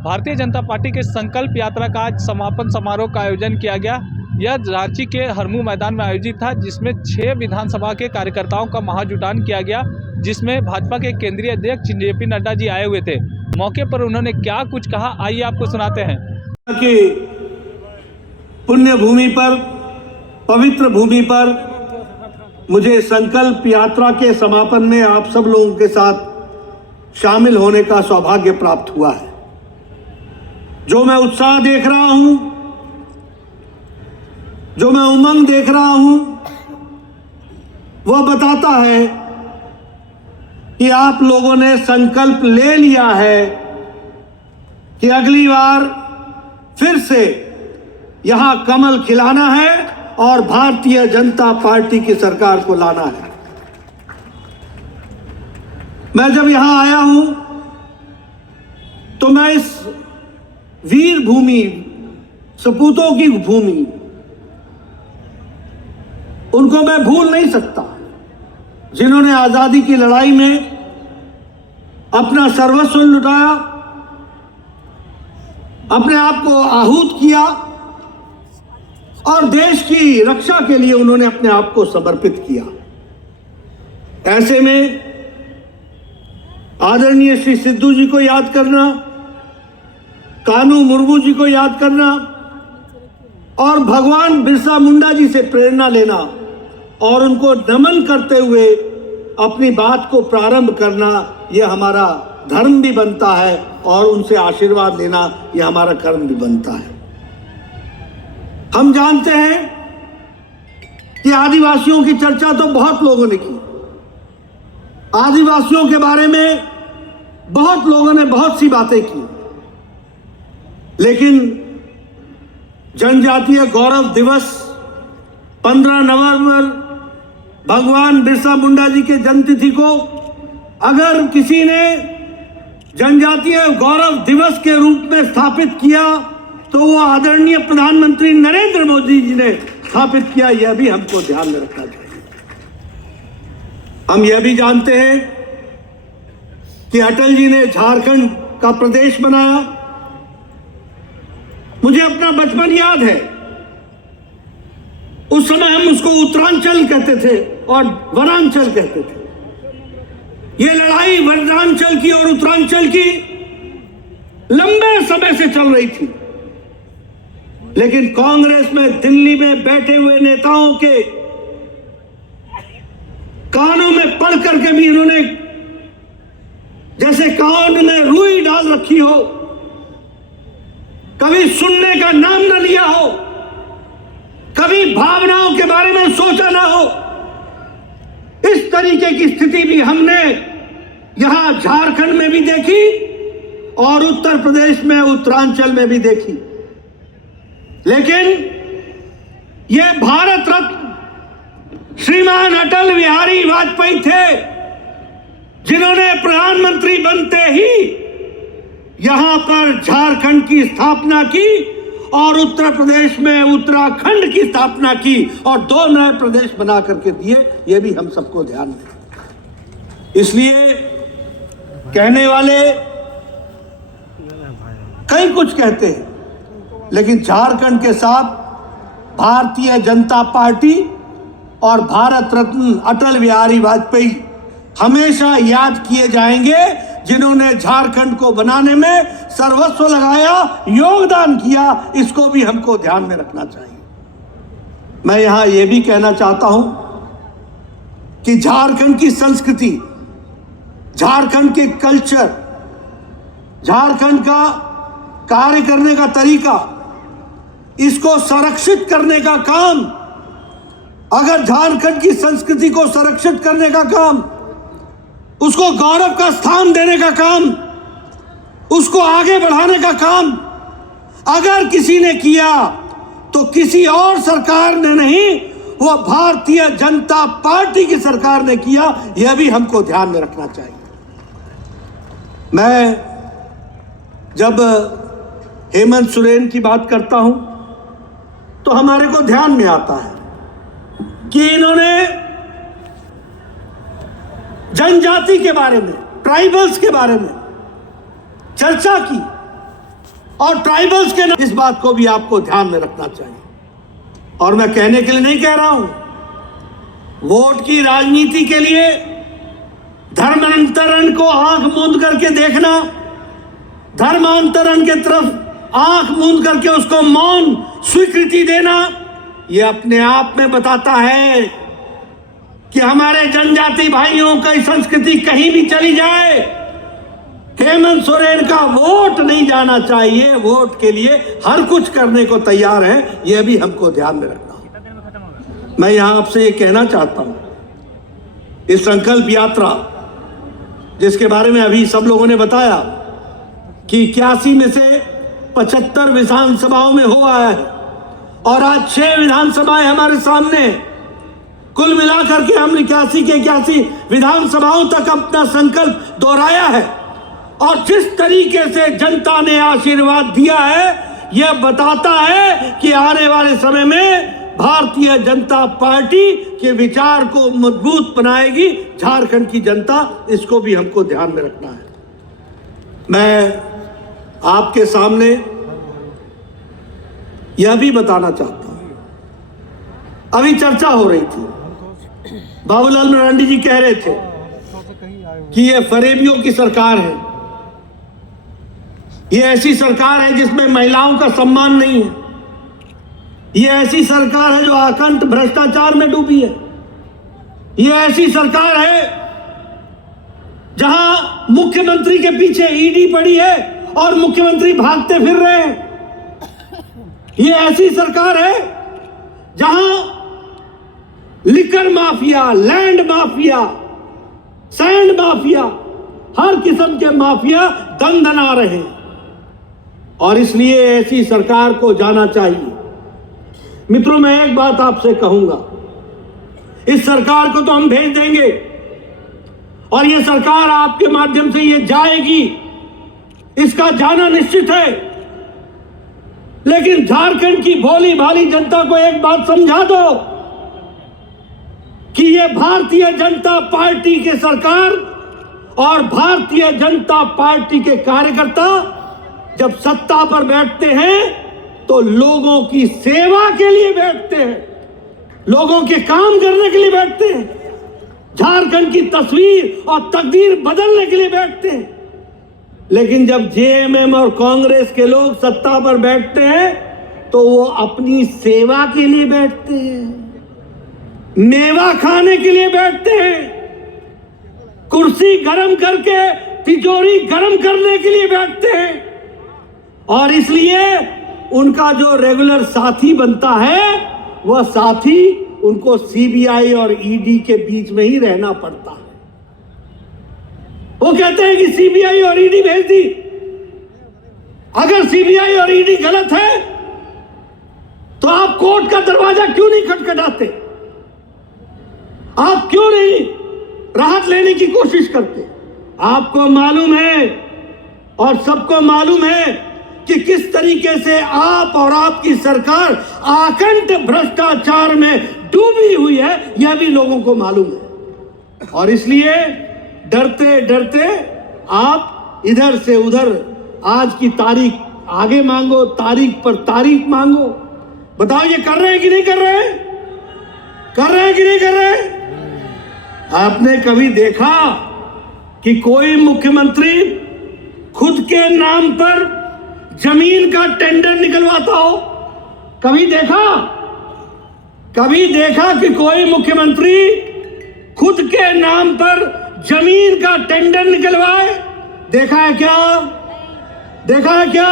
Bharatiya Janata party के संकल्प यात्रा का आज समापन समारोह का आयोजन किया गया। यह रांची के हरमू मैदान में आयोजित था, जिसमें 6 विधानसभा के कार्यकर्ताओं का महाजुटान किया गया, जिसमें भाजपा के केंद्रीय अध्यक्ष जेपी नड्डा जी आए हुए थे। मौके पर उन्होंने क्या कुछ कहा, आइए आपको सुनाते हैं। कि पुण्य भूमि पर, पवित्र भूमि पर मुझे संकल्प यात्रा के समापन में आप सब लोगों के साथ शामिल होने का सौभाग्य प्राप्त हुआ है। जो मैं उत्साह देख रहा हूं, जो मैं उमंग देख रहा हूं, वह बताता है कि आप लोगों ने संकल्प ले लिया है कि अगली बार फिर से यहां कमल खिलाना है और भारतीय जनता पार्टी की सरकार को लाना है। मैं जब यहां आया हूं तो मैं इस वीर भूमि, सपूतों की भूमि, उनको मैं भूल नहीं सकता, जिन्होंने आजादी की लड़ाई में अपना सर्वस्व लुटाया, अपने आप को आहूत किया और देश की रक्षा के लिए उन्होंने अपने आप को समर्पित किया। ऐसे में आदरणीय श्री सिद्धू जी को याद करना, कानू मुर्मू जी को याद करना और भगवान बिरसा मुंडा जी से प्रेरणा लेना और उनको नमन करते हुए अपनी बात को प्रारंभ करना, यह हमारा धर्म भी बनता है और उनसे आशीर्वाद लेना यह हमारा कर्म भी बनता है। हम जानते हैं कि आदिवासियों की चर्चा तो बहुत लोगों ने की, आदिवासियों के बारे में बहुत लोगों ने बहुत सी बातें की, लेकिन जनजातीय गौरव दिवस 15 नवंबर भगवान बिरसा मुंडा जी के जन्मतिथि को अगर किसी ने जनजातीय गौरव दिवस के रूप में स्थापित किया तो वो आदरणीय प्रधानमंत्री नरेंद्र मोदी जी ने स्थापित किया। यह भी हमको ध्यान में रखना चाहिए। हम यह भी जानते हैं कि अटल जी ने झारखंड का प्रदेश बनाया। मुझे अपना बचपन याद है, उस समय हम उसको उत्तरांचल कहते थे और वनांचल कहते थे। यह लड़ाई वनांचल की और उत्तरांचल की लंबे समय से चल रही थी, लेकिन कांग्रेस में दिल्ली में बैठे हुए नेताओं के कानों में पढ़ करके भी इन्होंने जैसे कान में रुई डाल रखी हो, कभी सुनने का नाम न लिया हो, कभी भावनाओं के बारे में सोचा ना हो। इस तरीके की स्थिति भी हमने यहां झारखंड में भी देखी और उत्तर प्रदेश में, उत्तरांचल में भी देखी। लेकिन यह भारत रत्न श्रीमान अटल बिहारी वाजपेयी थे, जिन्होंने प्रधानमंत्री बनते ही यहां पर झारखंड की स्थापना की और उत्तर प्रदेश में उत्तराखंड की स्थापना की और 2 नए प्रदेश बना करके दिए। यह भी हम सबको ध्यान में। इसलिए कहने वाले कई कुछ कहते हैं, लेकिन झारखंड के साथ भारतीय जनता पार्टी और भारत रत्न अटल बिहारी वाजपेयी हमेशा याद किए जाएंगे, जिन्होंने झारखंड को बनाने में सर्वस्व लगाया, योगदान किया। इसको भी हमको ध्यान में रखना चाहिए। मैं यहां यह भी कहना चाहता हूं कि झारखंड की संस्कृति, झारखंड के कल्चर, झारखंड का कार्य करने का तरीका, इसको संरक्षित करने का काम, अगर झारखंड की संस्कृति को संरक्षित करने का काम, उसको गौरव का स्थान देने का काम, उसको आगे बढ़ाने का काम अगर किसी ने किया तो किसी और सरकार ने नहीं, वो भारतीय जनता पार्टी की सरकार ने किया। यह भी हमको ध्यान में रखना चाहिए। मैं जब हेमंत सोरेन की बात करता हूं तो हमारे को ध्यान में आता है कि इन्होंने जनजाति के बारे में, ट्राइबल्स के बारे में चर्चा की और ट्राइबल्स के नाम, इस बात को भी आपको ध्यान में रखना चाहिए। और मैं कहने के लिए नहीं कह रहा हूं, वोट की राजनीति के लिए धर्मांतरण को आंख मूंद करके देखना, धर्मांतरण की तरफ आंख मूंद करके उसको मौन स्वीकृति देना, यह अपने आप में बताता है कि हमारे जनजाति भाइयों की संस्कृति कहीं भी चली जाए, हेमंत सोरेन का वोट नहीं जाना चाहिए। वोट के लिए हर कुछ करने को तैयार है, यह भी हमको ध्यान में रखना होगा। मैं यहां आपसे ये कहना चाहता हूं, इस संकल्प यात्रा जिसके बारे में अभी सब लोगों ने बताया कि 81 में से 75 विधानसभाओं में हो आया है और आज 6 विधानसभाएं हमारे सामने, कुल मिलाकर के हमने 81 के 81 विधानसभाओं तक अपना संकल्प दोहराया है। और जिस तरीके से जनता ने आशीर्वाद दिया है, यह बताता है कि आने वाले समय में भारतीय जनता पार्टी के विचार को मजबूत बनाएगी झारखंड की जनता। इसको भी हमको ध्यान में रखना है। मैं आपके सामने यह भी बताना चाहता हूं, अभी चर्चा हो रही थी, बाबूलाल मरांडी जी कह रहे थे कि यह फरेबियों की सरकार है, यह ऐसी सरकार है जिसमें महिलाओं का सम्मान नहीं है, यह ऐसी सरकार है जो अखंड भ्रष्टाचार में डूबी है, यह ऐसी सरकार है जहां मुख्यमंत्री के पीछे ईडी पड़ी है और मुख्यमंत्री भागते फिर रहे हैं, यह ऐसी सरकार है जहां liquor mafia, land mafia, sand mafia, हर किस्म के माफिया दंदना रहे हैं। और इसलिए ऐसी सरकार को जाना चाहिए। मित्रों, मैं एक बात आपसे कहूंगा, इस सरकार को तो हम भेज देंगे और यह सरकार आपके माध्यम से ये जाएगी, इसका जाना निश्चित है। लेकिन झारखंड की भोली भाली जनता को एक बात समझा दो कि यह भारतीय जनता पार्टी की सरकार और भारतीय जनता पार्टी के कार्यकर्ता जब सत्ता पर बैठते हैं तो लोगों की सेवा के लिए बैठते हैं, लोगों के काम करने के लिए बैठते हैं, झारखंड की तस्वीर और तकदीर बदलने के लिए बैठते हैं। लेकिन जब जेएमएम और कांग्रेस के लोग सत्ता पर बैठते हैं तो वो अपनी सेवा के लिए बैठते हैं, मेवा खाने के लिए बैठते हैं, कुर्सी गरम करके तिजोरी गरम करने के लिए बैठते हैं। और इसलिए उनका जो रेगुलर साथी बनता है वह साथी उनको सीबीआई और ईडी के बीच में ही रहना पड़ता है। वो कहते हैं कि सीबीआई और ईडी भेज दी। अगर सीबीआई और ईडी गलत है तो आप कोर्ट का दरवाजा क्यों नहीं खटखटाते? आप क्यों नहीं राहत लेने की कोशिश करते? आपको मालूम है और सबको मालूम है कि किस तरीके से आप और आपकी सरकार आकंठ भ्रष्टाचार में डूबी हुई है, यह भी लोगों को मालूम है। और इसलिए डरते डरते आप इधर से उधर आज की तारीख आगे मांगो, तारीख पर तारीख मांगो। बताओ ये कर रहे हैं कि नहीं कर रहे हैं? कर रहे हैं कि नहीं कर रहे हैं? आपने कभी देखा कि कोई मुख्यमंत्री खुद के नाम पर जमीन का टेंडर निकलवाता हो? कभी देखा? कभी देखा कि कोई मुख्यमंत्री खुद के नाम पर जमीन का टेंडर निकलवाए? देखा है क्या? देखा है क्या?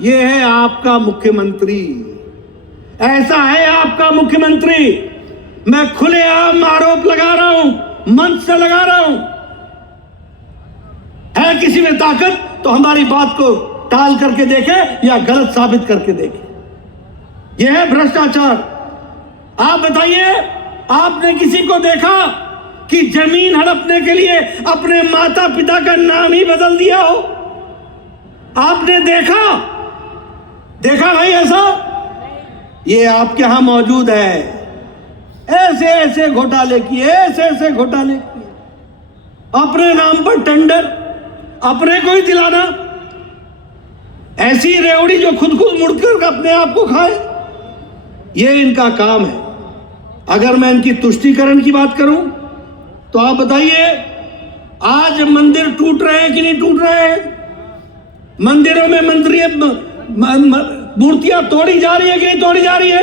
यह है आपका मुख्यमंत्री, ऐसा है आपका मुख्यमंत्री। मैं खुलेआम आरोप लगा रहा हूं, मंच से लगा रहा हूं। है किसी में ताकत तो हमारी बात को टाल करके देखे या गलत साबित करके देखे। यह है भ्रष्टाचार। आप बताइए, आपने किसी को देखा कि जमीन हड़पने के लिए अपने माता पिता का नाम ही बदल दिया हो? आपने देखा? देखा भाई ऐसा? ये आपके यहां मौजूद है। ऐसे ऐसे घोटाले किए, ऐसे ऐसे घोटाले किए, अपने नाम पर टेंडर, अपने को ही दिलाना। ऐसी रेवड़ी जो खुद मुड़कर अपने आप को खाए, ये इनका काम है। अगर मैं इनकी तुष्टीकरण की बात करूं तो आप बताइए, आज मंदिर टूट रहे हैं कि नहीं टूट रहे हैं? मंदिरों में मूर्तियां तोड़ी जा रही है कि नहीं तोड़ी जा रही है?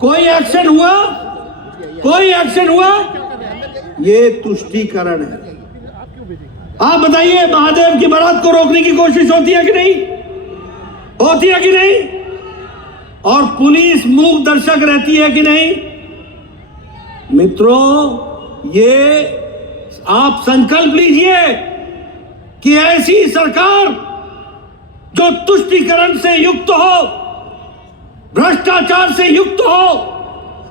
कोई एक्शन हुआ? कोई एक्शन हुआ? ये तुष्टीकरण है। आप बताइए, महादेव की बारात को रोकने की कोशिश होती है कि नहीं? होती है कि नहीं? और पुलिस मूक दर्शक रहती है कि नहीं? मित्रों, ये आप संकल्प लीजिए कि ऐसी सरकार जो तुष्टीकरण से युक्त हो, भ्रष्टाचार से युक्त हो,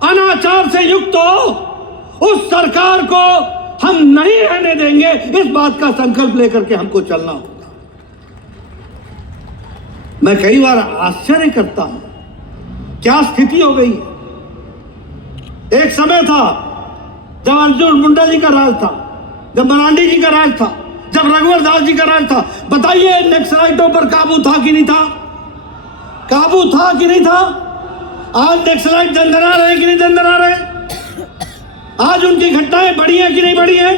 अनाचार से युक्त हो, उस सरकार को हम नहीं रहने देंगे। इस बात का संकल्प लेकर के हमको चलना होगा। मैं कई बार आश्चर्य करता हूं, क्या स्थिति हो गई है। एक समय था जब अर्जुन मुंडा जी का राज था, जब मरांडी जी का राज था, जब रघुवर दास जी का राज था। बताइए, नक्सलाइटों पर काबू था कि नहीं था? काबू था कि नहीं था? आज नक्सलाइट दंदना रहे कि नहीं दंदना रहे? आज उनकी घटनाएं बढ़ी हैं कि नहीं बढ़ी हैं?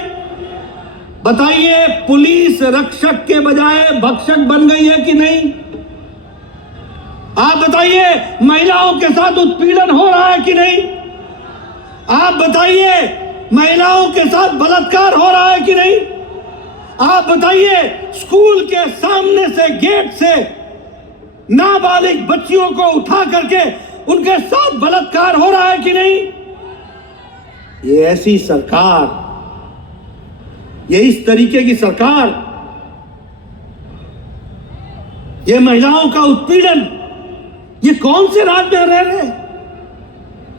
बताइए, पुलिस रक्षक के बजाय भक्षक बन गई है कि नहीं? आप बताइए, महिलाओं के साथ उत्पीड़न हो रहा है कि नहीं? आप बताइए, महिलाओं के साथ बलात्कार हो रहा है कि नहीं? आप बताइए, स्कूल के सामने से गेट से नाबालिग बच्चियों को उठा करके उनके साथ बलात्कार हो रहा है कि नहीं? ये ऐसी सरकार, ये इस तरीके की सरकार, ये महिलाओं का उत्पीड़न, ये कौन से राज में रह रहे हैं?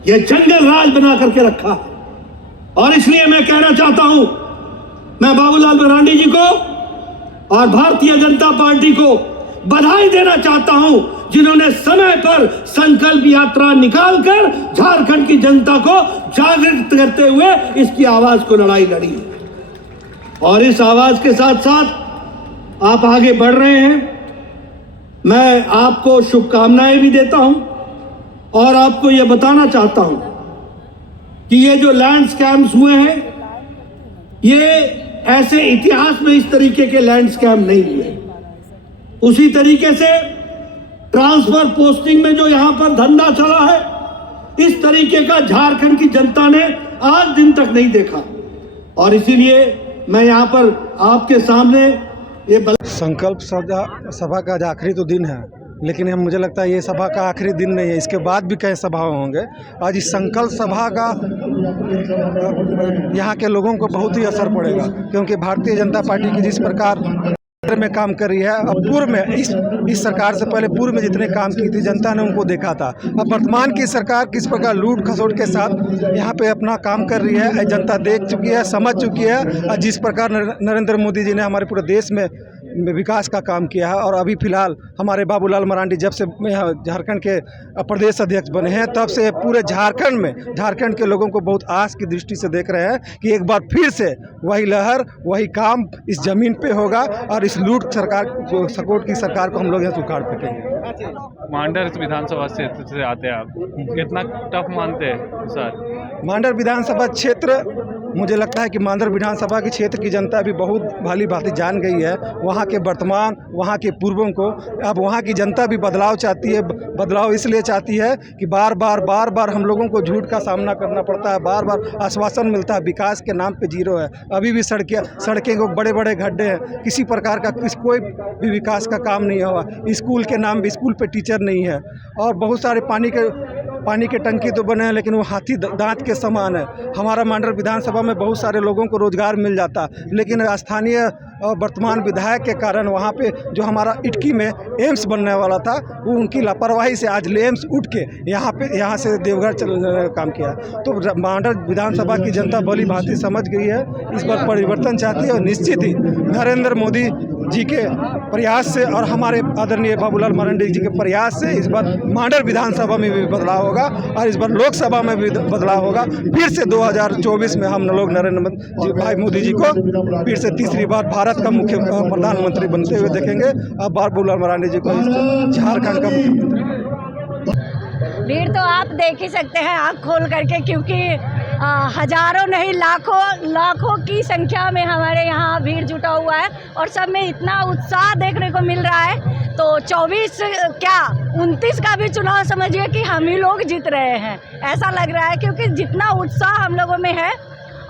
ये जंगल राज बना करके रखा है। और इसलिए मैं कहना चाहता हूं, मैं बाबूलाल मरांडी जी को और भारतीय जनता पार्टी को बधाई देना चाहता हूं, जिन्होंने समय पर संकल्प यात्रा निकालकर झारखंड की जनता को जागृत करते हुए इसकी आवाज को लड़ाई लड़ी। और इस आवाज के साथ साथ आप आगे बढ़ रहे हैं। मैं आपको शुभकामनाएं भी देता हूं और आपको यह बताना चाहता हूं कि ये जो लैंड स्कैम्स हुए हैं, ये ऐसे इतिहास में इस तरीके के लैंड स्कैम नहीं हुए। उसी तरीके से ट्रांसफर पोस्टिंग में जो यहां पर धंधा चला है, इस तरीके का झारखंड की जनता ने आज दिन तक नहीं देखा। और इसीलिए मैं यहां पर आपके सामने ये संकल्प सभा का आज आखिरी तो दिन है, लेकिन मुझे लगता है ये सभा का आखिरी दिन नहीं है, इसके बाद भी कई सभा होंगे। आज इस संकल्प सभा का यहाँ के लोगों को बहुत ही असर पड़ेगा, क्योंकि भारतीय जनता पार्टी की जिस प्रकार में काम कर रही है, अब पूर्व में इस सरकार से पहले पूर्व में जितने काम की थी जनता ने उनको देखा था। अब वर्तमान की सरकार किस प्रकार लूट खसोट के साथ यहाँ पे अपना काम कर रही है, जनता देख चुकी है, समझ चुकी है। और जिस प्रकार नरेंद्र मोदी जी ने हमारे पूरे देश में विकास का काम किया है, और अभी फिलहाल हमारे बाबूलाल मरांडी जब से झारखंड के प्रदेश अध्यक्ष बने हैं, तब से पूरे झारखंड के लोगों को बहुत आस की दृष्टि से देख रहे हैं कि एक बार फिर से वही लहर, वही काम इस जमीन पे होगा और इस लूट सरकार जो सकोट की सरकार को हम लोग यहाँ से उखाड़ फेंकेंगे। मांडर विधानसभा क्षेत्र से आते हैं आप, कितना टफ मानते हैं सर? मांडर विधानसभा क्षेत्र, मुझे लगता है कि मांडर विधानसभा के क्षेत्र की जनता भी बहुत भली भांति जान गई है वहाँ के वर्तमान, वहाँ के पूर्वों को। अब वहाँ की जनता भी बदलाव चाहती है। बदलाव इसलिए चाहती है कि बार बार हम लोगों को झूठ का सामना करना पड़ता है, बार बार आश्वासन मिलता है, विकास के नाम पे जीरो है। अभी भी सड़कें को बड़े बड़े गड्ढे हैं, किसी प्रकार का कोई भी विकास का काम नहीं हुआ। स्कूल के नाम पे, स्कूल पे टीचर नहीं है, और बहुत सारे पानी के टंकी तो बने हैं, लेकिन वो हाथी दांत के समान है। हमारा मांडर विधानसभा में बहुत सारे लोगों को रोजगार मिल जाता, लेकिन स्थानीय वर्तमान विधायक के कारण वहाँ पे जो हमारा इटकी में एम्स बनने वाला था, वो उनकी लापरवाही से आज एम्स उठ के यहाँ से देवघर काम किया। तो मांडर विधानसभा की जनता भली भांति समझ गई है, इस बार परिवर्तन चाहती है, और निश्चित ही नरेंद्र मोदी जी के प्रयास से और हमारे आदरणीय बाबूलाल मरांडी जी के प्रयास से इस बार मांडर विधानसभा में भी बदलाव होगा और इस बार लोकसभा में भी बदलाव होगा। फिर से 2024 में हम लोग नरेंद्र भाई मोदी जी को फिर से तीसरी बार भारत का मुख्य प्रधानमंत्री बनते हुए देखेंगे। अब बाबूलाल मरांडी जी को झारखंड का मुख्यमंत्री। भीड़ तो आप देख ही सकते हैं आँख खोल करके, क्योंकि हजारों नहीं लाखों की संख्या में हमारे यहाँ भीड़ जुटा हुआ है और सब में इतना उत्साह देखने को मिल रहा है। तो 24 क्या 29 का भी चुनाव समझिए कि हम ही लोग जीत रहे हैं, ऐसा लग रहा है, क्योंकि जितना उत्साह हम लोगों में है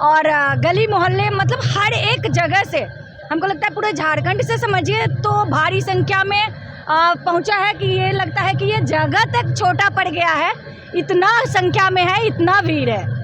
और गली मोहल्ले मतलब हर एक जगह से हमको लगता है पूरे झारखंड से समझिए तो भारी संख्या में पहुंचा है कि ये लगता है कि ये जगह तक छोटा पड़ गया है, इतना संख्या में है, इतना भीड़ है।